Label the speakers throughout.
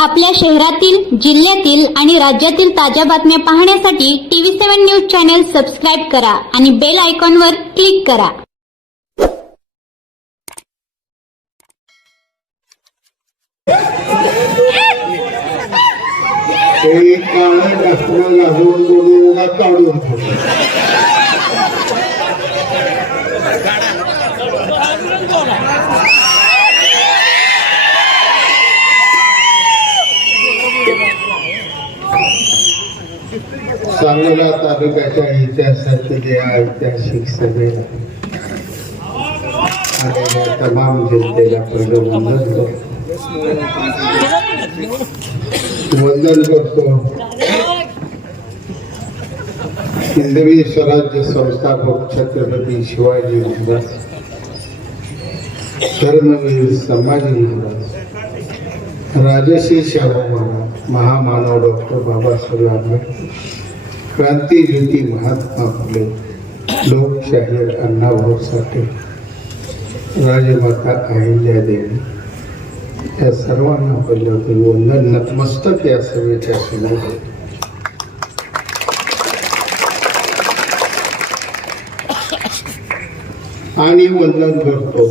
Speaker 1: आपल्या शहरातील जिल्ह्यातील आणि राज्यातील ताज्या बातम्या पाहण्यासाठी TV seven news channel subscribe करा आणि बेल आयकॉनवर क्लिक करा.
Speaker 2: डॉक्टर काढून सांगोला तालुक्याच्या इतिहासातील या ऐतिहासिक सभेला आलेल्या तमाम जनतेला पहिलं वंदन करतो. वंदन करतो. हिंदवी स्वराज्य संस्थापक छत्रपती शिवाजी महाराज धर्मवीर संभाजी महाराज राजश्री शाहू महाराज महामानव डॉक्टर बाबासाहेब आंबेडकर क्रांतीज्योती महात्मा फुले लोकशाहीर अण्णाभाऊ साठे राजमाता अहिल्या देवी या सर्वांना पहिलं होते वंदन नतमस्तक या सभेच्या समोर आणि वंदन करतो.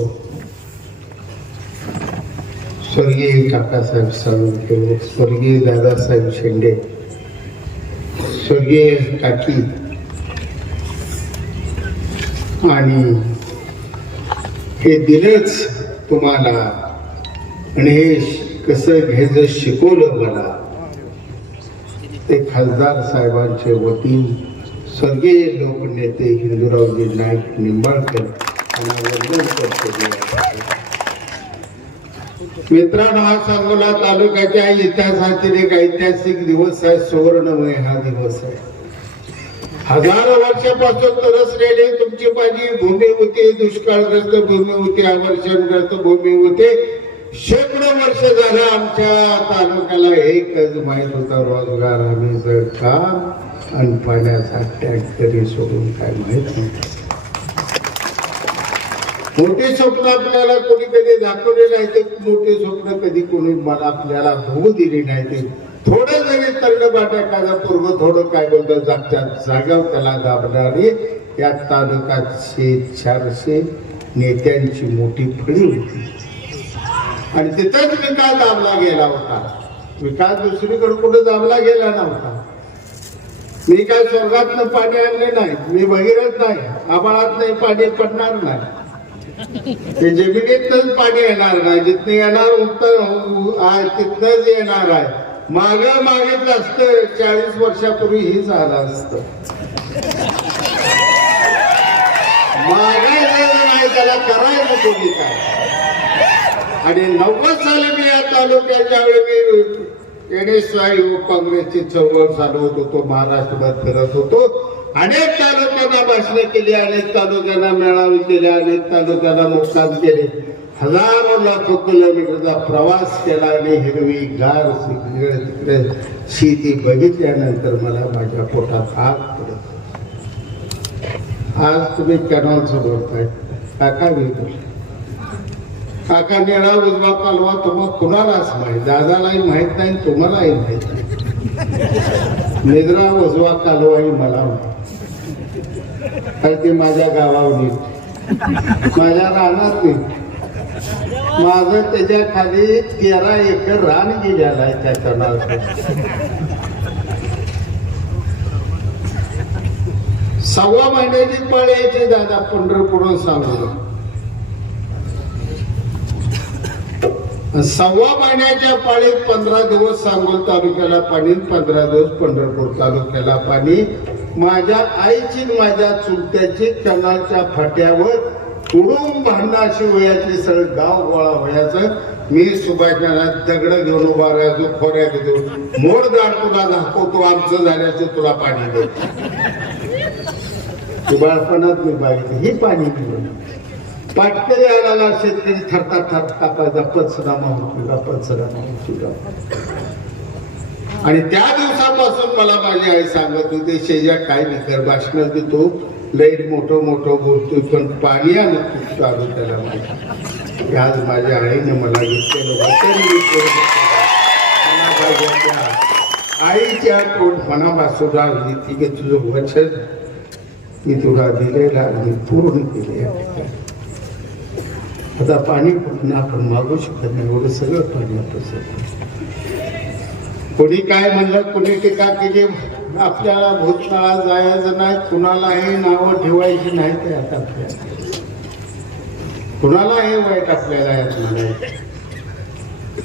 Speaker 2: स्वर्गीय काकासाहेब साळुंखे स्वर्गीय दादासाहेब शेंडे स्वर्गीय टाकी आणि हे दिलंच तुम्हाला. आणि हे कसं घ्यायचं शिकवलं मला. ते खासदार साहेबांचे वतीन स्वर्गीय लोकनेते हिंदूरावजी नाईक निंबाळकर यांना वंदन करतो. मित्रांनो हा सांगोला तालुक्याच्या इतिहासातील एक ऐतिहासिक दिवस आहे सुवर्णमय हा दिवस आहे. हजारो वर्षापासून तरसलेली तुमची माझी भूमी होती दुष्काळग्रस्त भूमी होती अवर्षणग्रस्त भूमी होते. शेकडो वर्ष झालं आमच्या तालुक्याला एकच माहीत होता रोजगार जर काम आणि पाण्याचा टँकरी सोडून काय माहीत नव्हतं मोठे स्वप्न आपल्याला कोणी कधी दाखवले नाही ते मोठे स्वप्न कधी कोणी मला आपल्याला होऊ दिली नाही ते. थोडं जरी तरण बाटाकाला पूर्व थोडं काय बोलतं जागच्या जागा त्याला दाबणारी या तालुक्यात चारशे नेत्यांची मोठी फळी होती. आणि तिथंच विकास दाबला गेला होता. विकास दुसरीकडे कुठं दाबला गेला नव्हता. मी काय स्वर्गातनं पाणी आणले नाही मी भगीरथ नाही आबाळात नाही पाणी पडणार नाही. ते जमिनीतच पाणी येणार नाही. जिथं येणार उत्तर तिथनच येणार आहे. माग मागितलं असतं चाळीस वर्षापूर्वी ही झालं असत. मागायचं नाही त्याला करायचं कोणी काय? आणि नव्वद साली मी या तालुक्याच्या वेळी मी एनएसआय युवक काँग्रेसची चळवळ चालवत होतो महाराष्ट्रभर फिरत होतो. अनेक तालुक्यांना भाषणे केली अनेक तालुक्यांना मेळावे केले अनेक तालुक्यांना नुकसान केले. हजारो लाखो किलोमीटरचा प्रवास केला आणि हिरवी गार तिकडे तिकडे शेती बघितल्यानंतर मला माझ्या पोटात आग पडत. आज तुम्ही कॅनॉलचं बोलताय काका विचार काका निळा उजवा कालवा तुम्हाला कुणालाच माहीत दादालाही माहीत नाही तुम्हालाही माहीत नाही. निद्रा उजवा कालवाही मला माहीत तर ते माझ्या गावावर माझ्या रानात नीट माझं त्याच्याखाली तेरा एकर रान गेलेला आहे त्या कणाला सव्वा महिन्याची पळ यायची दादा पंढरपूर सांगू सव्वा महिन्याच्या पाळीत पंधरा दिवस सांगोल तालुक्याला पाणी पंधरा दिवस पंढरपूर तालुक्याला पाणी माझ्या आईची माझ्या चुलत्याची कणाच्या फाट्यावर तुडून अशी वयाची सगळं गाव गोळा व्हायचं मी सुभाषनाथ दगड घेऊन उभा राहायचो खोऱ्या घेतो. मोड गाड तुला दाखवतो आमचं झाल्याचं तुला पाणी दे बाळपणात मी बघितलं ही पाणी पिऊन. पाटकरी आला शेतकरी थरता थर कापायचा पंचनामा होतो का? पंचनामा होतो का? आणि त्या दिवसापासून मला माझी आई सांगत होती शेजा काय विकर भाषण देतो लई मोठं मोठं बोलतो पण पाणी आलं तू चालू त्याला माहिती आज माझ्या आईने मला घेतलेलं वचन आईच्या तोंड मनापासून राहिली ती की तुझं वचन मी तुला दिलेला आणि पूर्ण केले आता पाणी कुठून आपण मागू शकत नाही एवढं सगळं पाणी आपलं कोणी काय म्हणलं कोणी टीका केली आपल्याला भूतकाळा जायचं नाही कुणालाही नावं ठेवायची नाही ते आता आपल्याला. कुणालाही वाईट आपल्याला यात म्हणायचं.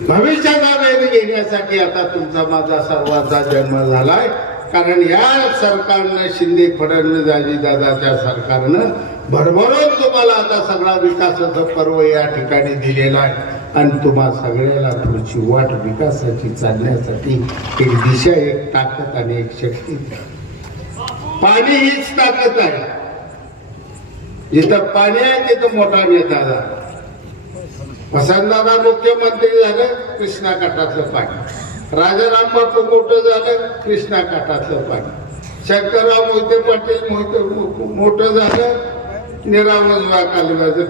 Speaker 2: भविष्याचा वेध घेण्यासाठी आता तुमचा माझा सर्वांचा जन्म झालाय. कारण या सरकारनं शिंदे फडणवीस दादाच्या सरकारनं भरभरून तुम्हाला आता सगळा विकासाचं पर्व या ठिकाणी दिलेला आहे. आणि तुम्हा सगळ्याला पुढची वाट विकासाची चालण्यासाठी एक दिशा एक ताकद आणि एक शक्ती पाणी हीच ताकद आहे. जिथं पाणी आहे तिथं मोठा नेता झाला वसंतदादा मुख्यमंत्री झालं कृष्णा काठातलं पाणी. राजाराम बापू मोठं झालं कृष्णा काठातलं पाणी. शंकरराव मोहिते पाटील मोहिते मोठं झालं निरामजवा कालव्याचं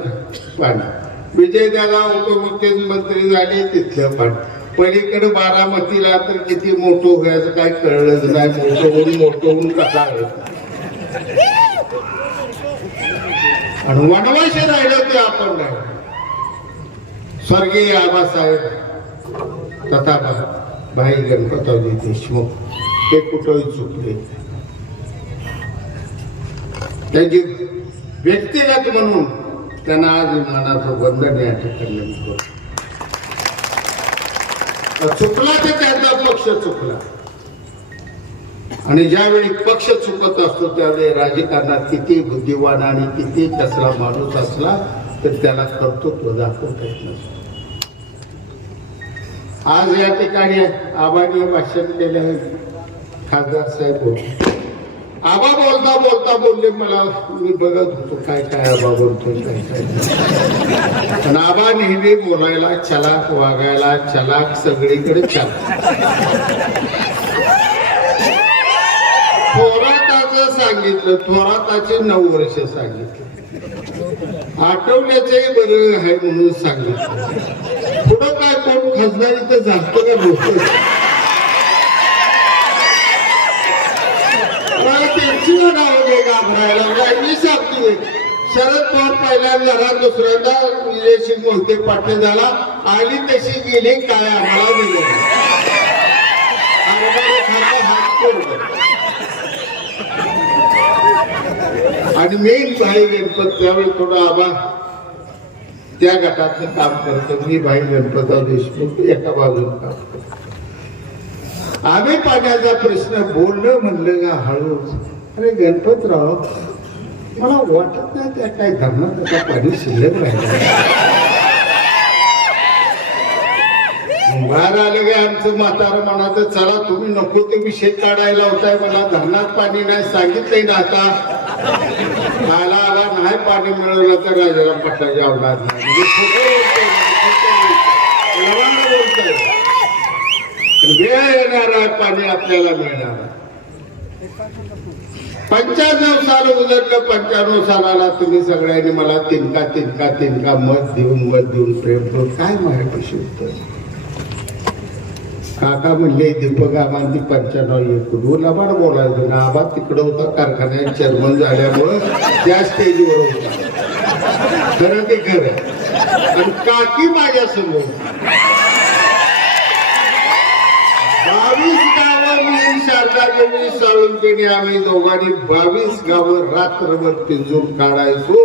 Speaker 2: पाणी. विजय दादा उपमुख्यमंत्री झाले तिथलं पण. पलीकडे बारामतीला तर किती मोठं व्हायचं काय कळलंच नाही. मोठं होऊन मोठं होऊन कसा आणि वनवाशी राहिलं ते आपण नाही. स्वर्गीय आबासाहेब तथा भाई गणपतरावजी देशमुख ते कुठंही चुकले. त्यांची व्यक्तिगत म्हणून त्यांना आज विमानाचं बंधन या ठिकाणी चुकला तर त्यांचा पक्ष चुकला. आणि ज्यावेळी पक्ष चुकत असतो त्यावेळी राजकारणात किती बुद्धिवान आणि किती कसला माणूस असला तर त्याला कर्तृत्व दाखवता येत नसतो. आज या ठिकाणी आबाने भाषण केले खासदार साहेब आबा बोलता बोलता बोलले मला मी बघत होतो काय काय आबा बोलतोय काय काय पण आबा नेहमी बोलायला चलाक वागायला चलाक सगळीकडे चला थोराताचं सांगितलं थोराताचे नऊ वर्ष सांगितलं. आठवण्याचंही बरं आहे म्हणून सांगितलं. पुढं काय कोण खासदारी तर जास्त का बोलतो मला त्यांची नाव घे घाबरायला काय की शरद पवार पहिल्यांदा झाला दुसऱ्यांदा विजयसिंग मोहिते पाटील झाला. आली तशी गेली काय आम्हाला दिली आणि मेन भाई गणपत त्यावेळी थोडा आबा. त्या गटातलं काम करतो. मी भाई गणपतराव देशमुख एका बाजूला काम करतो. आम्ही पाण्याचा प्रश्न बोलणं म्हणलं का हळूच. अरे गणपतराव मला वाटत नाही त्या काय धरणात आता पाणी शिल्लक राहिलं. बाहेर आलं की आमचं म्हातारं म्हणाचं चला तुम्ही नको ते विषय काढायला होताय. मला धरणात पाणी नाही सांगितलंय ना आता. मला आला नाही पाणी मिळवलं तर राजाराम पटलाच्या आवडणार नाही. म्हणजे वेळ येणार आहे पाणी आपल्याला मिळणार पंच्याण्णव साल उजडलं पंच्याण्णव सालाला तुम्ही सगळ्यांनी मला तिनका तिनका तिनका मत देऊन मत देऊन प्रेम करून काय माझ्यापाशी उत्तर काका म्हणले दीपक आम्हाला पंच्याण्णव एक हो, लबाड बोलायचं ना आबा तिकडं होता कारखान्यात चेअरमन झाल्यामुळं त्या स्टेजवर होता. खरं ते खरं. आणि काकी माझ्यासमोर बावीस शारदा देवी साळुंकेने आम्ही दोघांनी बावीस गावं रात्रभर पिंजून काढायचो.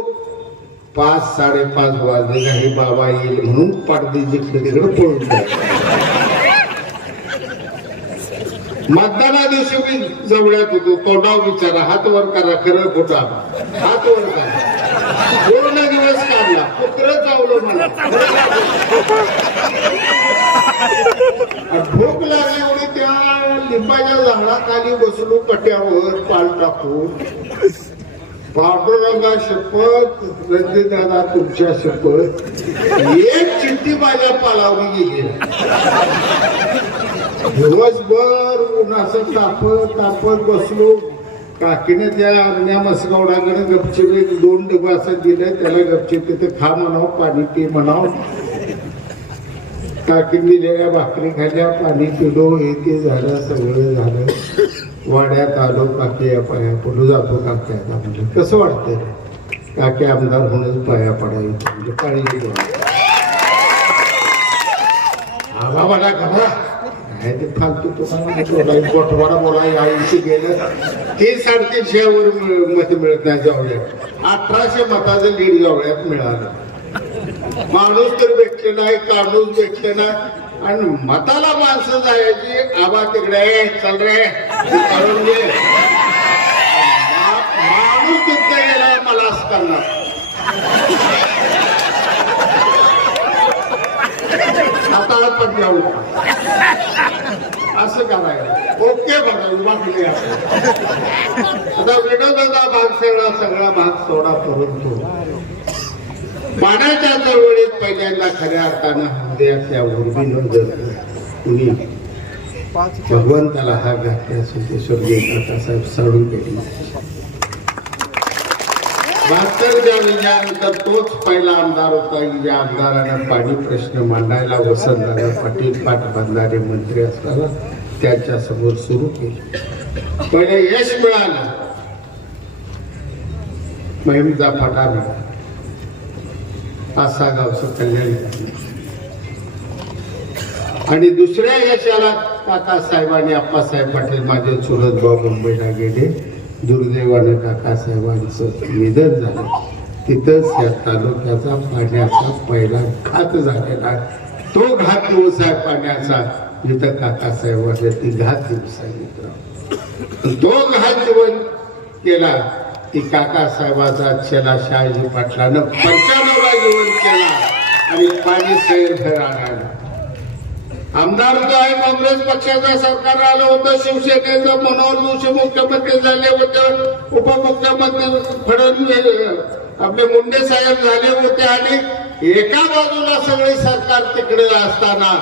Speaker 2: पाच साडेपाच वाजले का बाबा येईल म्हणून पडदे जिकडे तिकडे पळून मतदाना दिवशी मी जवळ्यात होतो. तोंडाव विचारा. हात वर करा. खरं खोटा हात वर करा. पूर्ण दिवस काढला. पुत्र चावलं मला. भूक लागली एवढी त्या लिंबाच्या झाडाखाली बसलो पट्यावर पाल टाकून. पांडुरंगा शपथ रंजनदादा तुमच्या शपथ. एक चिठ्ठी माझ्या पालावर गेली. दिवसभर उन्हाचं तापत तापत बसलो. काकीने त्या अरण्या मसगावडाकडे गपचिप एक दोन डबा असं दिलं. त्याला गपचिप तिथे खा म्हणाव पाणी पी म्हणाव. काकींनी दिलेल्या भाकरी खाल्ल्या पाणी पिलो हे ते झालं सगळं झालं. वाड्यात आलो काकी या पाया पडू जातो काक्याचा म्हणजे कसं वाटतंय? काकी आमदार म्हणून पाया पडावी म्हणजे काळजी घेऊ आबा मला घबरा काय ते फालतू तुम्हाला बोलाय गोठवाडा बोलाय आईशी गेलं. ते साडेतीनशेवर मत मिळत नाही जावळ्यात अठराशे मताचं लीड जावळ्यात मिळालं. माणूस तर भेटले नाही काढून भेटले नाही. आणि मताला माणसं जायची आबा तिकडे चल रे काढून घे. माणूस तिथे गेला मला असं करणार. आता पण जाऊ. असं करायला. ओके बघा उभा केले आता विनोदाचा भाग सगळा सगळा भाग सोडा परंतु पाण्याच्या चळवळीत पहिल्यांदा खऱ्या अर्थानं हृदयातल्या उर्मीनं जर कुणी भगवंताला हा घातला सिद्धेश्वर काकासाहेब साडून गेली बहात्तर ज्या विजयानंतर तोच पहिला आमदार होता की ज्या आमदारानं पाणी प्रश्न मांडायला वसंतदादा पाटील पाटबंधारे मंत्री असताना त्याच्यासमोर सुरू केले. पहिले यश मिळालं. महिमचा फटा मिळाला असा गावचं कल्याण. आणि दुसऱ्या यशाला काकासाहेबांनी आप्पासाहेब पाटील माझे चुलत भाऊ मुंबईला गेले दुर्दैवानं काकासाहेबांचं निधन झालं. तिथंच या तालुक्याचा पाण्याचा पहिला घात झालेला. तो घात दिवस आहे पाण्याचा जिथं काकासाहेबांनी ती घात दिवस सांगितलं तो घात जीवन केला. ती काकासाहेबाचा छेला शहाजी पाटलानं पंचावन्न केला. आणि पाणी सैल घर आमदार जो आहे काँग्रेस पक्षाचं सरकार आलं होतं शिवसेनेचं मनोहर जोशी मुख्यमंत्री झाले होते उपमुख्यमंत्री फडणवीस आपले मुंडे साहेब झाले होते आणि एका बाजूला सगळे सरकार तिकडे असताना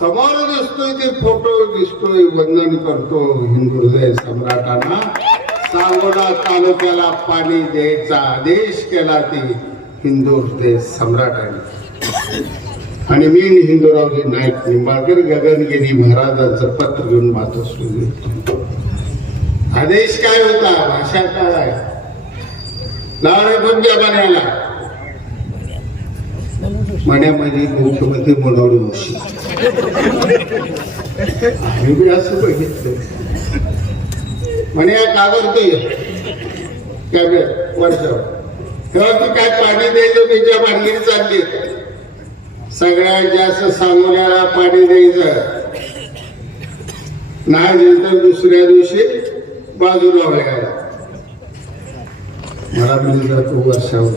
Speaker 2: समोर दिसतोय ते फोटो दिसतोय वंदन करतो हिंदू हृदय सम्राटांना. सांगोला तालुक्याला पाणी द्यायचा आदेश केला ती. हिंदू सम्राट आहे आणि मी हिंदूरावजी नाईक निंबाळकर गगनगिरी महाराजांचं पत्र घेऊन मातोश्री आदेश काय होता? भाषा काय? लावणे बंद्या बनायला. मण्यामध्ये मुख्यमंत्री मनोहर जोशी. आम्ही बी असं बघितलं. म्हणे का करतोय काय वर्षावर. तेव्हा तू काय पाणी द्यायचं त्याच्या भानगिरी चालली? सगळ्यात जास्त सांगोल्याला पाणी द्यायचं. नाही दिलं तर दुसऱ्या दिवशी बाजूला व्हायला मला मिळून वर्षावर.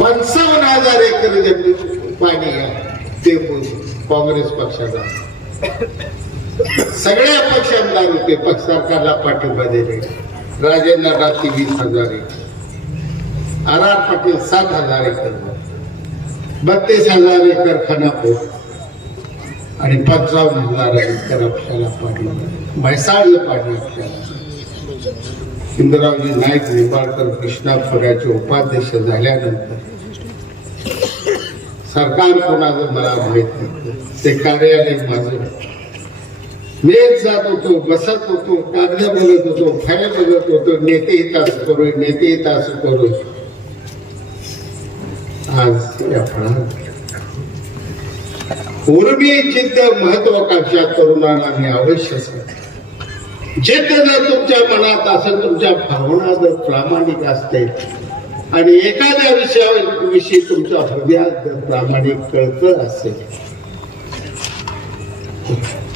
Speaker 2: पंचावन्न हजार एकर जमीन पाणी ते काँग्रेस पक्षाचा. सगळ्या पक्ष आमदार होते पक्ष सरकारला पाठिंबा दिले. राजेंद्र रात्री वीस हजार. एकर आर आर पाटील सात हजार एकर बत्तीस हजार एकर खानापूर आणि पंचावन्न हजार एकर आपल्याला पाडलं म्हैसाळलं पाडलं आपल्याला इंद्रावजी नाईक निंबाळकर कृष्णापुराचे उपाध्यक्ष झाल्यानंतर सरकार कोणाचं मला माहीत नाही ते कार्यालय माझं. मीच जात होतो बसत होतो कागद बघत होतो फाईल बघत होतो नेते तास करू नेते तास करू. आज या फळात उर्मी चित्त महत्वाकांक्षा तरुणांना मी अवश्य जिद्द जर तुमच्या मनात असेल तुमच्या भावना जर प्रामाणिक असते आणि एखाद्या विषयाविषयी तुमच्या हृदयात जर प्रामाणिक कळकळ असेल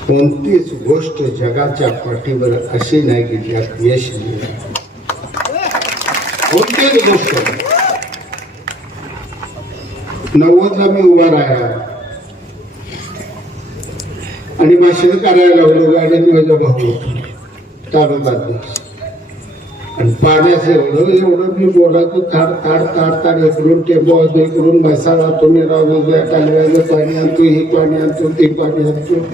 Speaker 2: कोणतीच गोष्ट जगाच्या पाठीवर अशी नाही की ज्यात यश मिळेल कोणतीच गोष्ट. नव्वदला मी उभा राहिला. आणि भाषण करायला लागलो गाडी माझा भाऊ तालुकाध्यक्ष आणि पाण्याचं एवढं एवढं मी बोलायचो ताड ताड ताड ताड इकडून टेम्पो आणतो इकडून मसाला तुम्ही राहू टालव्याचं पाणी आणतो हे पाणी आणतो ते पाणी आणतो.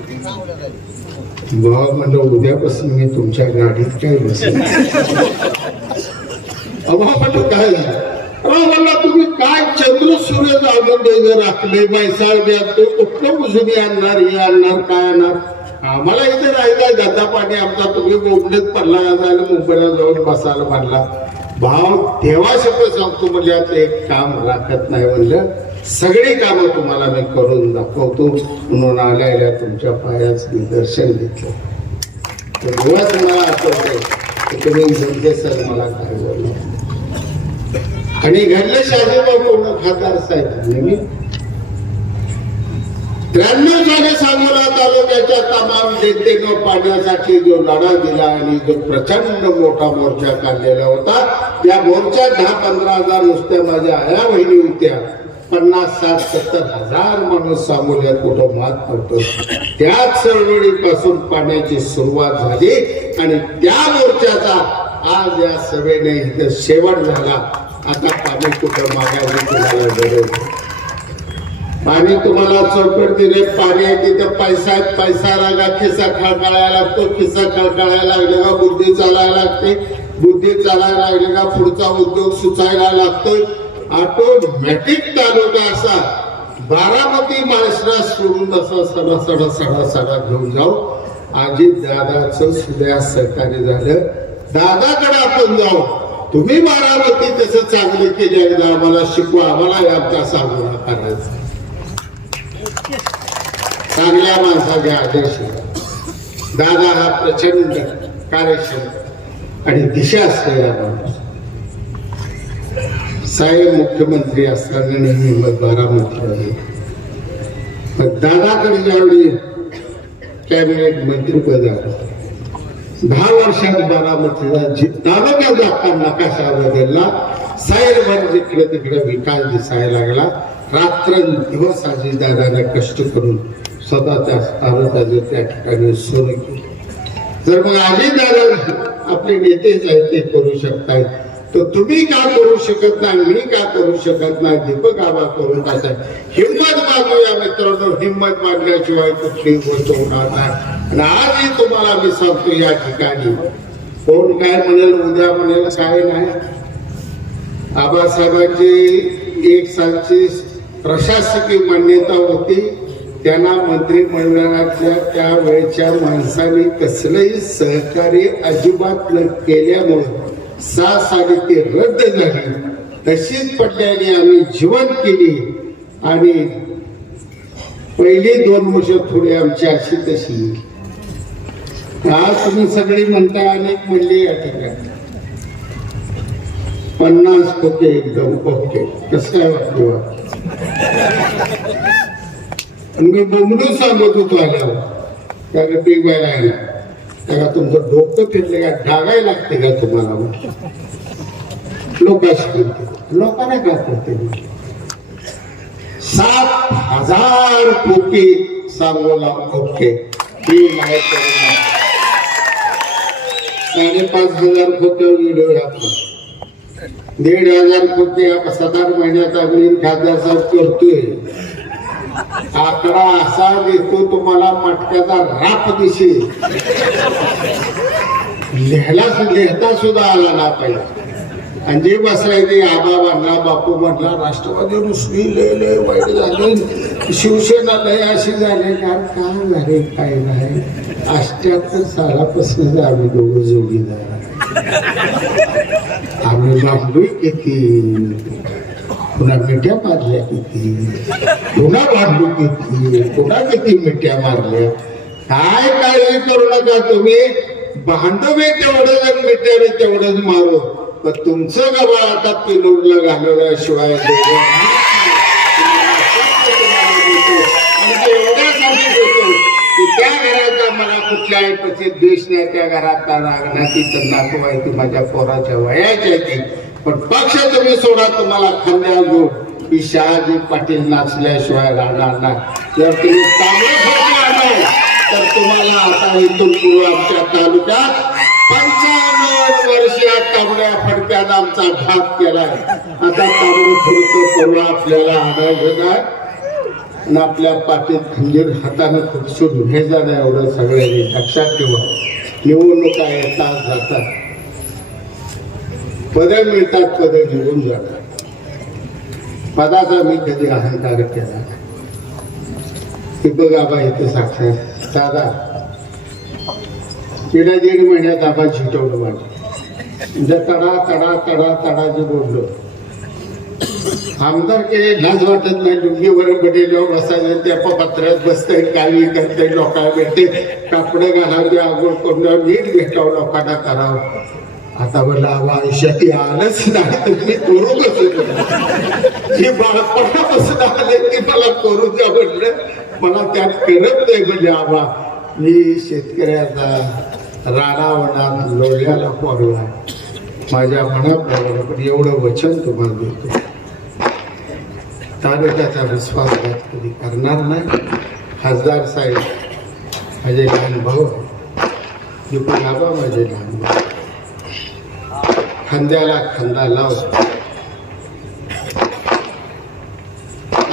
Speaker 2: भावा म्हणलं उद्यापासून मी तुमच्या गाडीत काय बसेल अहो म्हणलं काय झालं? म्हणला तुम्ही काय चंद्र सूर्य जाणून जर राखले बैसाळ तो कुठलं उजनी आणणार हे आणणार काय आणणार? आम्हाला इथे राहिला जाता पाणी आमचा. तुम्ही मुंबईत पडला झालं मुंबईला जाऊन बसायला म्हणला. भाव तेव्हा शब्द सांगतो म्हणजे आता एक काम राखत नाही म्हणलं. सगळी कामं तुम्हाला मी करून दाखवतो. म्हणून आल्या तुमच्या पायाच मी दर्शन घेतलं. तेव्हा तुम्हाला मला की तुम्ही म्हणजे सर मला काय बोलला. आणि घडले शाजीबाई पूर्ण खासदार साहेबांनी मी. त्र्याण्णव साली सांगोला तालुक्याच्या तमाम जनतेनं पाण्यासाठी जो लढा दिला आणि जो प्रचंड मोठा मोर्चा काढलेला होता त्या मोर्चात दहा पंधरा हजार नुसत्या माझ्या आया बहिणी होत्या. पन्नास साठ सत्तर हजार माणूस सांगोल्यात कुठं मात पडतो त्याच चळवळीपासून पाण्याची सुरुवात झाली आणि त्या मोर्चाचा आज या सभेने इथं शेवट झाला. आता पाणी कुठं मागायला तुम्हाला गरज पाणी तुम्हाला चौकट दिले पाणी आहे तिथं पैसा आहे पैसा लागा खिसा खळखळायला लागतो खिसा खळखळायला लागले का बुद्धी चालायला लागते? बुद्धी चालायला लागले का पुढचा उद्योग सुचायला लागतोय? ऑटोमॅटिक तालुका असा. बारामती माणसाला सोडून असं सडा सडा सडा सडा घेऊन जाऊ. आजी दादाचं सुद्धा सहकार्य झालं. दादाकडे आपण जाऊ. तुम्ही बारामती तसं चांगले केले एकदा आम्हाला शिकवा. आम्हाला याचा सामना करायचा. चांगल्या माणसाच्या आदेश दादा हा प्रचंड कार्यक्षम आणि दिशा असलेला माणूस साहेब मुख्यमंत्री असताना नेहमी मग बारामतीमध्ये दादाकडे ज्यावेळी कॅबिनेट मंत्रीपद दहा वर्षात बारामतीला जी- तालुक्यात नकाशा बदलला साहेबांनी जिकडे म्हणजे तिकडे विकास दिसायला लागला. रात्र दिवस आजी दादाने कष्ट करून स्वतःच्या तालुक्याचे त्या ठिकाणी सोनं केलं. तर मग आजी दादा आपले नेतेच आहेत ते करू शकतात तर तुम्ही का करू शकत नाही मी का करू शकत नाही दीपक आबा करून टाकतात. हिंमत मागूया मित्रांनो हिंमत मागल्याशिवाय कुठली गोष्ट होणार नाही. आणि आजही तुम्हाला मी सांगतो या ठिकाणी कोण काय म्हणेल उद्या म्हणेल काय नाही. आबासाहेबांची एक सालची प्रशासकीय मान्यता होती. त्यांना मंत्रिमंडळाच्या त्यावेळेच्या माणसाने कसलंही सहकार्य अजिबात न केल्यामुळे सहा साली ते रद्द झाली तशीच पडल्याने आम्ही जीवन केली. आणि पहिली दोन वर्ष थोडी आमची अशी तशी आज तुम्ही सगळी म्हणताय अनेक म्हणले या ठिकाणी. पन्नास खोके एकदम ओके कसं काय वाटलं मी बोंबलून सांगत होतो आल्यावर. त्याला पीक आहे त्याला तुमचं डोकं फिरले का डागायला लागते का तुम्हाला? लोक लोकांना काय करते? सात हजार कोटी सांगोला ओके हे नाही साडेपाच हजार कोटी गेलो दीड हजार कोटी सात आठ महिन्यात आम्ही खासदार साहेब करतोय. आकडा असा देतो तुम्हाला मटक्याचा राप दिसे लिहायला लिहिता सुद्धा आला ना पाहिजे आणि जे बसलाय ते आबा बांधला बापू म्हटला राष्ट्रवादी रुसली लय लय वाईट झाले शिवसेना लय अशी झाले. कारण काय झाले काय नाही. अष्ट्याहत्तर सालापासून आम्ही दोघं झाला आम्ही बांधलोय किती पुन्हा मिठ्या मारल्या किती? पुन्हा बांधलो किती? पुन्हा किती मिठ्या मारल्या? काय काळजी करू नका तुम्ही. भांडवे तेवढं आणि मिठ्याने तेवढंच मारू. पण तुमचं गबा आता पिलूडला घालवल्याशिवाय त्या घराचा मला कुठल्याही प्रसिद्ध देश नाही त्या घरात रागण्याची तर नातू आहे माझ्या पोराच्या वयाची आहे ती. पण पक्ष तुम्ही सोडा तुम्हाला खांद्या घेऊन की शहाजी पाटील नाचल्याशिवाय राहणार नाही. जर तुम्ही चांगलं तर तुम्हाला आता इथून पूर्व आमच्या तालुक्यात पंचावन्न वर्ष या तांबड्या फडक्यात आमचा घात केलाय. आता तांबडं फुडतो पूर्व आपल्याला आणायचं नाही आणि आपल्या पाठीत खंजीर हातानं खुपसून हे जाणं एवढं सगळ्यांनी लक्षात ठेवा. निवडणुका येतात जातात. पदे मिळतात पदे निघून जातात. पदाचा मी कधी अहंकार केला की ते बघ आबा इथे साक्षात दादा गेल्या दीड महिन्यात आबा झिटवलं वाटत. म्हणजे तडा तडा तडा तडा जे बोललो. आमदार के लाज वाटत नाही. डुंगीवर बडेल्यावर बसायचं त्या पत्रात बसतंय काही करतंय लोकांना भेटते कापडं घालावे आगोळ करून नीट भेटावं लोकांना करावं. आता म्हणलं आबा आयुष्यात आलंच नाही तर मी करू कसं हे बाळपणापासून आलं ते मला करू द्या म्हटलं मला त्यात करत नाही म्हणजे आबा मी शेतकऱ्याचा राणावणात लोळ्याला पोरला माझ्या मनात पडलं पण एवढं वचन तुम्हाला देतो. तालुक्याचा विश्वासघात कधी करणार नाही. खासदार साहेब माझे लहान भाऊ दीपक माझे लहान भाऊ. खांद्याला खांदा लावतो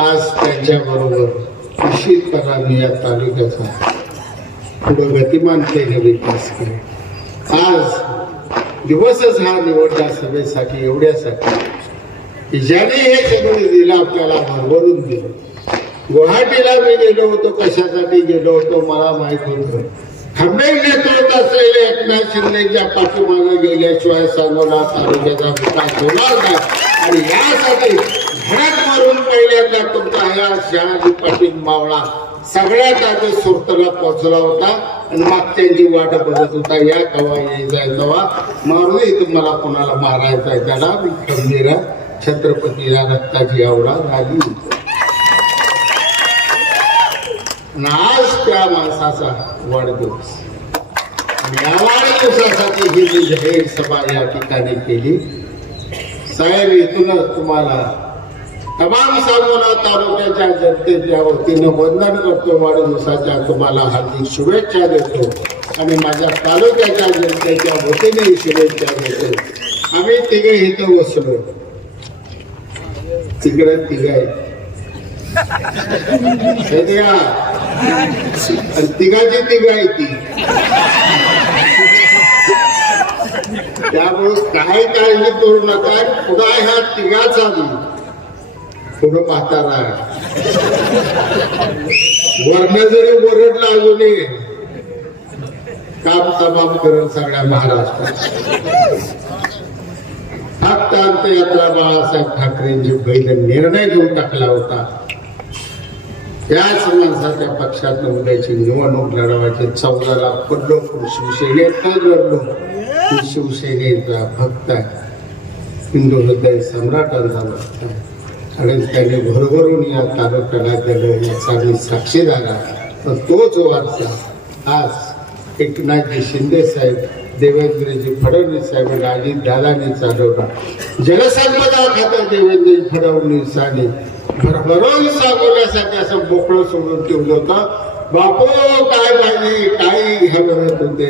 Speaker 2: आज त्यांच्याबरोबर निश्चितपणाने या तालुक्याचा पुढं गतिमानतेने विकास करेल आज दिवसच हा निवडला सभेसाठी एवढ्यासाठी. की ज्याने हे सगळं दिलं आपल्याला भरभरून दिलं. गुवाहाटीला मी गेलो होतो कशासाठी गेलो होतो मला माहीत होतं खंबेर नेतृत्व असलेले एकनाथ शिंदेच्या पाठीमागे गेल्याशिवाय सांगोला तालुक्याचा विकास होणार नाही आणि यासाठी घरात मारून पहिल्यांदा तुमचा ह्या शहाजी पाटील मावळा सगळ्यात आधी सुरतला पोहोचला होता आणि मागच्यांची वाट बघत होता या कवा यायचा तेव्हा मारूनही तुम्हाला कोणाला मारायचा आहे त्याला मी खंबीरा छत्रपतीला रक्ताची आवडा झाली आणि आज त्या माणसाचा वाढदिवस. आणि या वाढदिवसासाठी ही मी जाहीर सभा या ठिकाणी केली साहेब इथूनच तुम्हाला तमाम सांगोला तालुक्याच्या जनतेच्या वतीनं वंदन करतो. वाढदिवसाच्या तुम्हाला हार्दिक शुभेच्छा देतो. आणि माझ्या तालुक्याच्या जनतेच्या वतीने शुभेच्छा देतो. आम्ही तिघे इथं बसलो तिकडे तिघ आहेत. तिघाची तिघा ती. त्यामुळे काय काळजी करू नका. पुढा ह्या तिघाचा मी पुढं म्हातारा वर्ण जरी ओरडला अजूनही काम तमाम करेल सगळ्या महाराष्ट्रात फक्त अंतयात्रा बाळासाहेब ठाकरेंची पहिला निर्णय घेऊन टाकला होता. त्याच माणसाच्या पक्षात उद्याची निवडणूक लढवायची. चौदाला पडलो पण शिवसेनेत लढलो. की शिवसेनेचा भक्त आहे. हिंदू हृदय सम्राटांचा भक्त आहे. आणि त्याने भरभरून या तालुक्याला दिलं याचा मी साक्षीदार आहे. पण तोच वारसा आज एकनाथजी शिंदे साहेब देवेंद्रजी फडणवीस साहेब आणि अजित चालवला. जलसंपदा खाता देवेंद्रजी फडणवीसांनी भरभरून सांगवण्यासाठी असं मोकळं सोडून ठेवलं होतं. बापू काय पाहिजे काही घालत होते.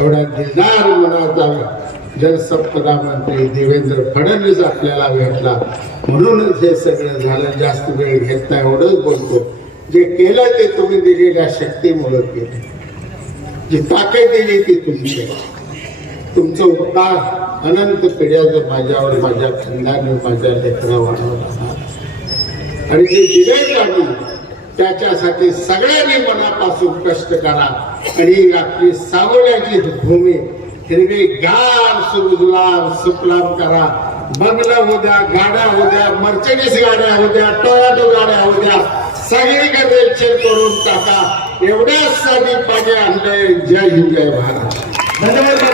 Speaker 2: एवढा दिलदार मनाचा जलसंपदा मंत्री देवेंद्र फडणवीस आपल्याला भेटला. म्हणूनच हे सगळं झालं. जास्त वेळ घेत नाही एवढंच बोलतो. जे केलं ते तुम्ही दिलेल्या शक्तीमुळे केलं. जी ताकद दिली ती तुमची तुमचं उपकार अनंत पिढ्याचं माझ्यावर माझ्या खंडाने माझ्या लेकरावर आणि जे दिले आम्ही त्याच्यासाठी सगळ्यांनी मनापासून कष्ट करा. आणि आपली सावल्याची भूमी हिरवी गार सुजलाम सुफलाम करा. बंगला होत्या गाड्या होत्या मर्चडीज गाड्या होत्या टोयाटो गाड्या होत्या सगळीकडे चेक करून टाका. एवढ्याच साठी पाणी आणलंय. जय हिंद जय भारत.
Speaker 3: धन्यवाद.